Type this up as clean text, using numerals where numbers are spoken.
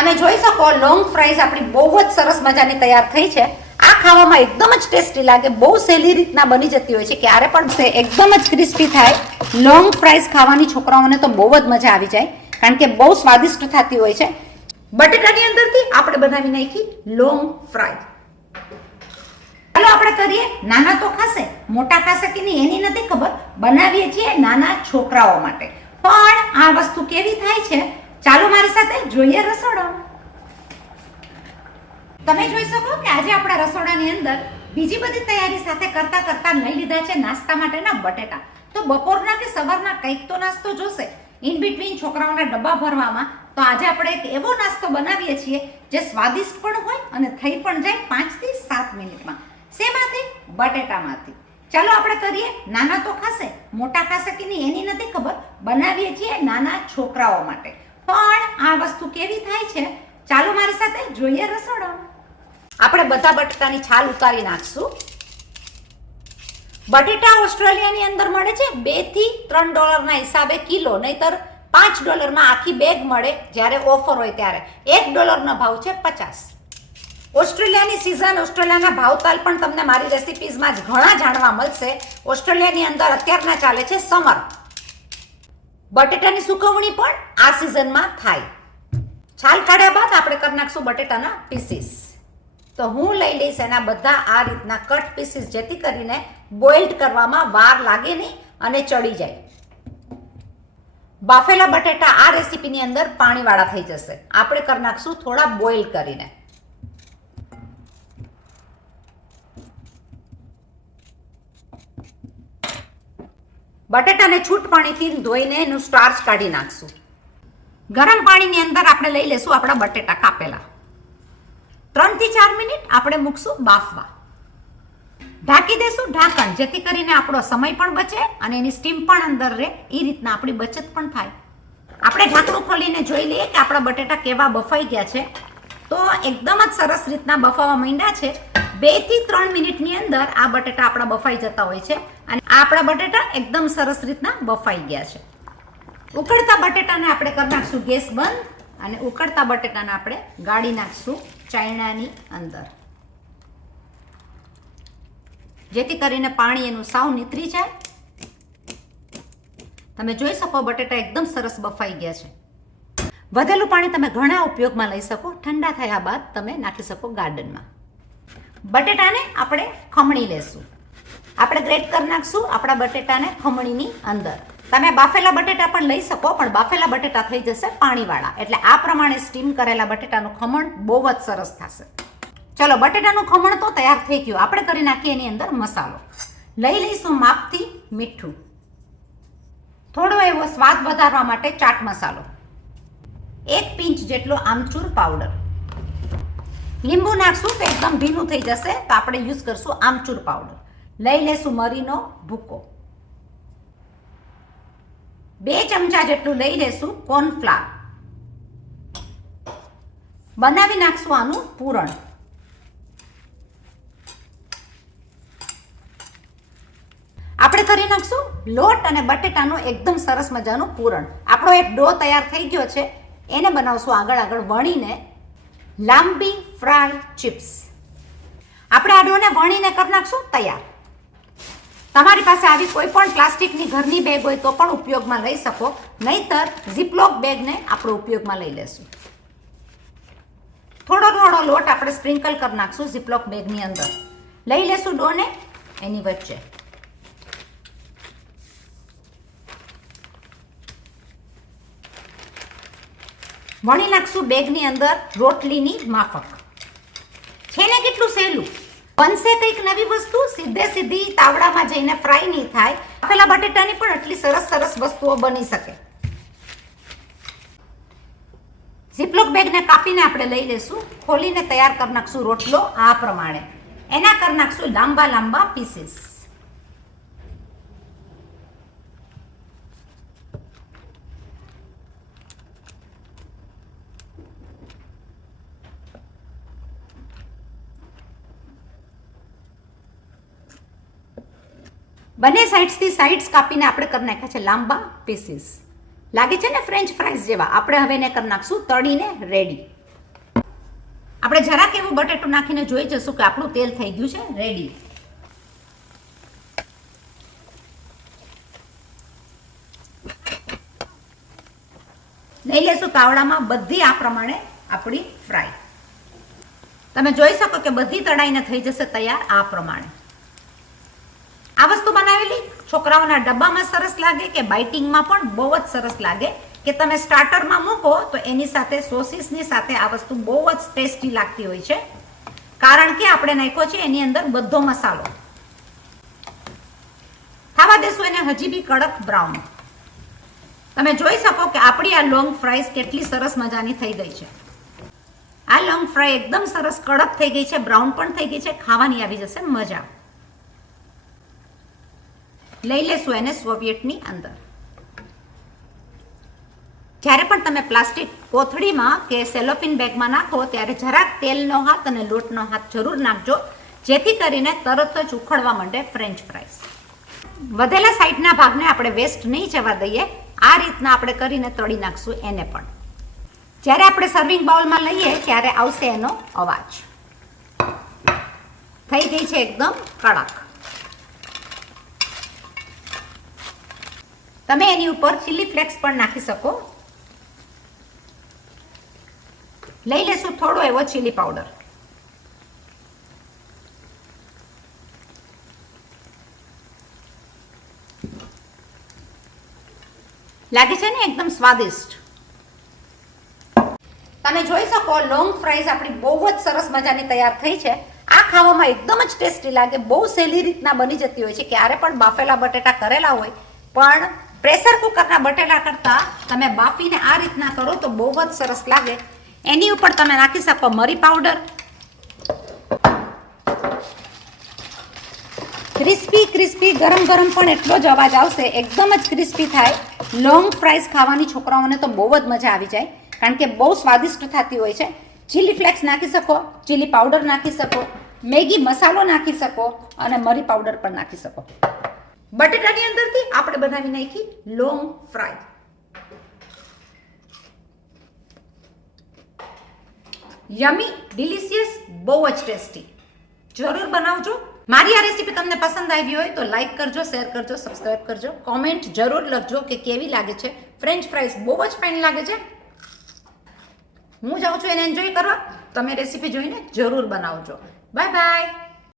તમે જોઈ શકો લોંગ ફ્રાઈઝ આપણી બહુ જ સરસ મજાની તૈયાર થઈ છે. આ ખાવામાં એકદમ જ ટેસ્ટી લાગે, બહુ સહેલી રીતના બની જતી હોય છે. ક્યારે પણ એકદમ જ ક્રિસ્પી થાય. લોંગ ફ્રાઈઝ ખાવાની છોકરાઓને તો બહુ જ મજા આવી જાય, કારણ કે બહુ સ્વાદિષ્ટ થતી હોય છે. બટેટાની અંદરથી આપણે બનાવી નાખી લોંગ ફ્રાય. ચાલો આપણે કરીએ. નાના તો ખાશે, મોટા ખાશે કે નહીં એની નથી ખબર. બનાવીએ છીએ નાના છોકરાઓ માટે. પણ આ વસ્તુ કેવી થાય છે, ચાલો મારી સાથે જોઈએ રસોડામાં. તમે જોઈ શકો કે આજે આપણા રસોડાની અંદર બીજી બધી તૈયારી સાથે કરતા કરતા લઈ લીધા છે નાસ્તા માટેના બટેટા. તો બપોરના કે સવારના કંઈક તો નાસ્તો જોશે ઇન બિટવીન છોકરાઓના ડબ્બા ભરવામાં. તો આજે આપણે એક એવો નાસ્તો બનાવીએ છીએ જે સ્વાદિષ્ટ પણ હોય અને થઈ પણ જાય 5 થી 7 મિનિટમાં. શેમાંથી? બટેટામાંથી. ચાલો આપણે કરીએ. નાના તો ખાશે, મોટા ખાશે કે નહીં એની નથી ખબર. બનાવીએ છીએ નાના છોકરાઓ માટે. પણ આ વસ્તુ કેવી થાય છે, ચાલો મારી સાથે જોઈએ રસોડામાં. આપણે બધા બટેટાની છાલ ઉતારી નાખશું. બટેટા ઓસ્ટ્રેલિયાની અંદર મળે છે $2 થી $3 હિસાબે કિલો, નહીતર $5 આખી બેગ મળે જ્યારે ઓફર હોય ત્યારે. $1 ભાવ છે 50. ઓસ્ટ્રેલિયાની સિઝન, ઓસ્ટ્રેલિયાના ભાવતાલ પણ તમને મારી રેસિપીઝમાં જ ઘણા જાણવા મળશે. ઓસ્ટ્રેલિયાની અંદર અત્યારના ચાલે છે સમર. બટેટાની સુકવણી પણ આ સિઝનમાં થાય. છાલ કાઢ્યા બાદ આપણે કરી નાખશું બટેટાના પીસીસ. તો હું લઈ લઈશ એના બધા આ રીતના કટ પીસીસ, જેથી કરીને બોઇલ્ડ કરવામાં વાર લાગે નહીં અને ચડી જાય. બાફેલા બટેટા આ રેસીપીની અંદર પાણીવાળા થઈ જશે. આપણે કરી નાખશું થોડા બોઇલ કરીને. બટેટાને છૂટ પાણીથી ધોઈને એનું સ્ટાર્ચ કાઢી નાખશું. ગરમ પાણીની અંદર આપણે લઈ લેશું આપણા બટેટા કાપેલા. 3 થી 4 મિનિટ આપણે મૂકશું બાફવા. ઢાંકી દેશું ઢાંકણ, જેથી કરીને આપણો સમય પણ બચે અને એની સ્ટીમ પણ અંદર રહે. એ રીતના આપણી બચત પણ થાય. આપણે ઢાંકણું ખોલીને જોઈ લઈએ કે આપણા બટેટા કેવા બફાઈ ગયા છે. તો એકદમ જ સરસ રીતના બફાવા માંડ્યા છે. 2 થી 3 મિનિટની અંદર આ બટેટા આપણા બફાઈ જતા હોય છે અને આ આપણા બટેટા એકદમ સરસ રીતના બફાઈ ગયા છે. ઉકળતા બટેટાને આપણે કરી નાખશું ગેસ બંધ અને ઉકળતા બટેટાને આપણે ગાળી નાખશું ચાયણાની અંદર, જેથી કરીને પાણી એનું સાવ નીતરી જાય. તમે જોઈ શકો બટેટા એકદમ સરસ બફાઈ ગયા છે. વધેલું પાણી તમે ઘણા ઉપયોગમાં લઈ શકો. ઠંડા થયા બાદ તમે નાખી શકો ગાર્ડનમાં. બટેટાને આપણે ખમણી લેશું. આપણે ગ્રેટ કરી નાખશું આપણા બટેટાને ખમણીની અંદર. તમે બાફેલા બટેટા પણ લઈ શકો, પણ બાફેલા બટેટા થઈ જશે પાણીવાળા. એટલે આ પ્રમાણે સ્ટીમ કરેલા બટેટાનું ખમણ બહુ જ સરસ થશે. ચલો, બટેટાનું ખમણ તો તૈયાર થઈ ગયું. આપણે કરી નાખીએ એની અંદર મસાલો. લઈ લઈશું માપથી મીઠું, થોડો એવો સ્વાદ વધારવા માટે ચાટ મસાલો, 1 પિંચ જેટલો આમચૂર પાવડર. લીંબુ નાખશું તો એકદમ ભીનું થઈ જશે, તો આપણે યુઝ કરશું આમચૂર પાવડર. લઈ લેશું મરીનો ભૂકો, 2 ચમચા જેટલું લઈ લેશું કોર્નફ્લાવર. બનાવી નાખશું આનું પૂરણ. આપણે કરી નાખશું લોટ અને બટેટાનું એકદમ સરસ મજાનું પૂરણ. આપણો એક ડો તૈયાર થઈ ગયો છે. એને બનાવશું આગળ વણીને લાંબી ફ્રાય ચિપ્સ. આપણે આ ડોને વણીને કરી નાખશું તૈયાર. તમારી પાસે આવી કોઈ પણ પ્લાસ્ટિકની ઘરની બેગ હોય તો પણ ઉપયોગમાં લઈ શકો, નહીતર ઝીપલોક બેગને આપણે ઉપયોગમાં લઈ લેશું. થોડો થોડો લોટ આપણે સ્પ્રિંકલ કરી નાખશું ઝીપલોક બેગની અંદર. લઈ લેશું ડોને એની વચ્ચે. વણી નાખશું બેગની અંદર રોટલીની માફક. છે ને કેટલું સહેલું બનશે કંઈક નવી વસ્તુ. સીધી તાવડામાં જઈને ફ્રાય નહીં થાય. બાફેલા બટેટાની પણ એટલી સરસ વસ્તુઓ બની શકે. ઝીપલોક બેગને કાપીને આપણે લઈ લેશું. ખોલીને તૈયાર કરી નાખશું રોટલો આ પ્રમાણે. એના કરી નાખશું લાંબા પીસીસ. બંને સાઇડ્સ કાપીને આપણે કરી નાખ્યા છે લાંબા પીસીસ. લાગે છે ને ફ્રેન્ચ ફ્રાઈઝ જેવા. આપણે હવે એને કરી નાખશું તળીને રેડી. આપણે જરાક એવું બટેટું નાખીને જોઈ જશું કે આપણું તેલ થઈ ગયું છે રેડી. લઈ લેશું તાવડામાં બધી આ પ્રમાણે આપણી ફ્રાય. તમે જોઈ શકો કે બધી તળાઈને થઈ જશે તૈયાર આ પ્રમાણે. આ વસ્તુ બનાવેલી છોકરાઓના ડબ્બામાં સરસ લાગે કે બાઇટિંગમાં પણ બહુ જ સરસ લાગે કે તમે સ્ટાર્ટરમાં મૂકો તો એની સાથે સોસીસની સાથે આ વસ્તુ બહુ જ ટેસ્ટી લાગતી હોય છે, કારણ કે આપણે નાખ્યો છે એની અંદર બધો મસાલો. ખાવા દેશું એને હજી બી કડક બ્રાઉન. તમે જોઈ શકો કે આપણી આ લોંગ ફ્રાઈઝ કેટલી સરસ મજાની થઈ ગઈ છે. આ લોંગ ફ્રાય એકદમ સરસ કડક થઈ ગઈ છે, બ્રાઉન પણ થઈ ગઈ છે, ખાવાની આવી જશે મજા. લઈ લેશું એને સોવિયેટની અંદર. જ્યારે પણ તમે પ્લાસ્ટિક કોથળીમાં કે સેલોફિન બેગમાં નાખો ત્યારે જરાક તેલનો હાથ અને લોટનો હાથ જરૂર નાખજો, જેથી કરીને તરત જ ઉખડવા માંડે ફ્રેન્ચ ફ્રાઈઝ. વધેલા સાઈડના ભાગને આપણે વેસ્ટ નહીં જવા દઈએ. આ રીતના આપણે કરીને તળી નાખશું એને પણ. જ્યારે આપણે સર્વિંગ બાઉલમાં લઈએ ત્યારે આવશે એનો અવાજ. થઈ ગઈ છે એકદમ કડક. તમે એની ઉપર ચીલી ફ્લેક્સ પણ નાખી શકો. લઈ લેશું થોડો એવો ચીલી પાવડર. લાગે છે ને એકદમ સ્વાદિષ્ટ. તમે જોઈ શકો લોંગ ફ્રાઈઝ આપણી બહુ જ સરસ મજાની તૈયાર થઈ છે. આ ખાવામાં એકદમ જ ટેસ્ટી લાગે, બહુ સહેલી રીતના બની જતી હોય છે. ક્યારે પણ બાફેલા બટેટા કરેલા હોય પણ પ્રેશર કુકરના બટેટા કરતાં તમે બાફીને આ રીતના કરો તો બહુ જ સરસ લાગે. એની ઉપર તમે નાખી શકો મરી પાવડર. ક્રિસ્પી ક્રિસ્પી ગરમ ગરમ પણ એટલો જ અવાજ આવશે, એકદમ જ ક્રિસ્પી થાય. લોંગ ફ્રાઈઝ ખાવાની છોકરાઓને તો બહુ જ મજા આવી જાય, કારણ કે બહુ સ્વાદિષ્ટ થતી હોય છે. ચીલી ફ્લેક્સ નાખી શકો, ચીલી પાવડર નાખી શકો, મેગી મસાલો નાખી શકો અને મરી પાવડર પણ નાખી શકો. બટેટાની અંદરથી આપણે બનાવી નાખી લોંગ ફ્રાય. યમી, ડિલિશિયસ, બહુ જ ટેસ્ટી. જરૂર બનાવજો. મારી આ રેસીપી તમને પસંદ આવી હોય તો લાઈક કરજો, શેર કરજો, સબસ્ક્રાઇબ કરજો, કોમેન્ટ જરૂર લખજો કે કેવી લાગે છે. ફ્રેન્ચ ફ્રાઈઝ બહુ જ ફાઇન લાગે છે. હું જાઉં છું એને એન્જોય કરવા. તમે રેસીપી જોઈને જરૂર બનાવજો. Bye bye.